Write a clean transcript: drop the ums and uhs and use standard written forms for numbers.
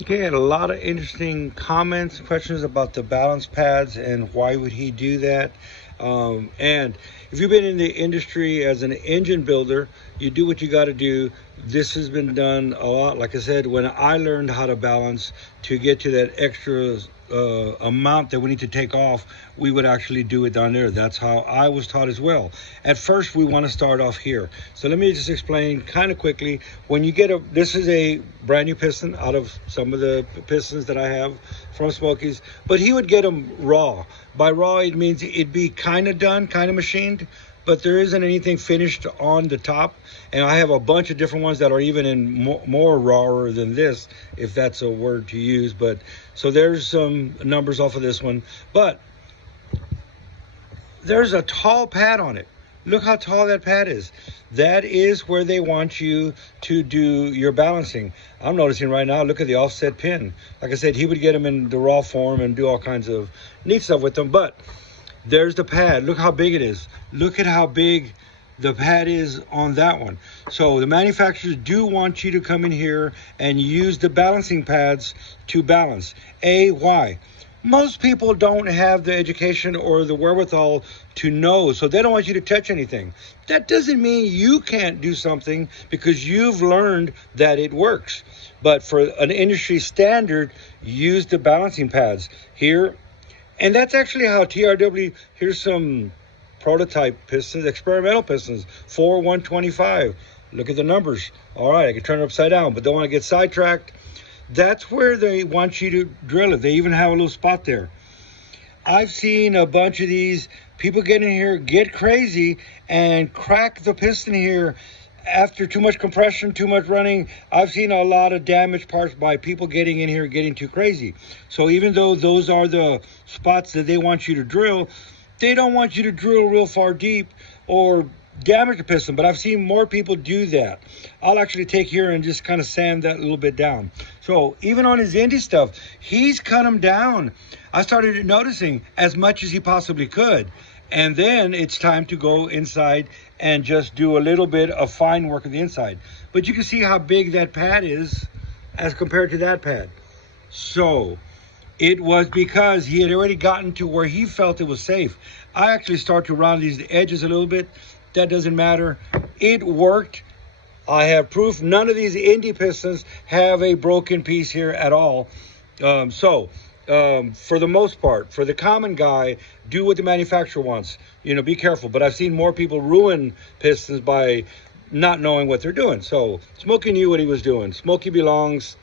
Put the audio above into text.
Okay, I had a lot of interesting comments, questions about the balance pads and why would he do that. And if you've been in the industry as an engine builder, you do what you got to do. This has been done a lot. Like I said, when I learned how to balance to get to that extra amount that we need to take off, we would actually do it down there. That's how I was taught as well. At first, we want to start off here. So let me just explain kind of quickly. When you get this is a brand new piston out of some of the pistons that I have from Smokey's, but he would get them raw. By raw, it means it'd be kind of done, kind of machined, but there isn't anything finished on the top. And I have a bunch of different ones that are even in more rawer than this, if that's a word to use. But so there's some numbers off of this one, but there's a tall pad on it. Look how tall that pad is. That is where they want you to do your balancing. I'm noticing right now, look at the offset pin. Like I said, he would get them in the raw form and do all kinds of neat stuff with them, but there's the pad. Look how big it is. Look at how big the pad is on that one. So the manufacturers do want you to come in here and use the balancing pads to balance. Why? Most people don't have the education or the wherewithal to know, so they don't want you to touch anything. That doesn't mean you can't do something because you've learned that it works. But for an industry standard, use the balancing pads here. And that's actually how TRW, here's some prototype pistons, experimental pistons, 4125. Look at the numbers. All right, I can turn it upside down, but don't want to get sidetracked. That's where they want you to drill it. They even have a little spot there. I've seen a bunch of these people get in here, get crazy, and crack the piston here after too much compression, too much running. I've seen a lot of damaged parts by people getting in here, getting too crazy. So even though those are the spots that they want you to drill, they don't want you to drill real far deep or damage the piston. But I've seen more people do that. I'll actually take here and just kind of sand that a little bit down. So even on his indie stuff, he's cut them down. I started noticing as much as he possibly could. And then it's time to go inside and just do a little bit of fine work on the inside. But you can see how big that pad is as compared to that pad. So it was because he had already gotten to where he felt it was safe. I actually start to round these edges a little bit. That doesn't matter. It worked. I have proof. None of these indie pistons have a broken piece here at all. For the most part, for the common guy, do what the manufacturer wants. Be careful. But I've seen more people ruin pistons by not knowing what they're doing. So Smokey knew what he was doing. Smokey belongs.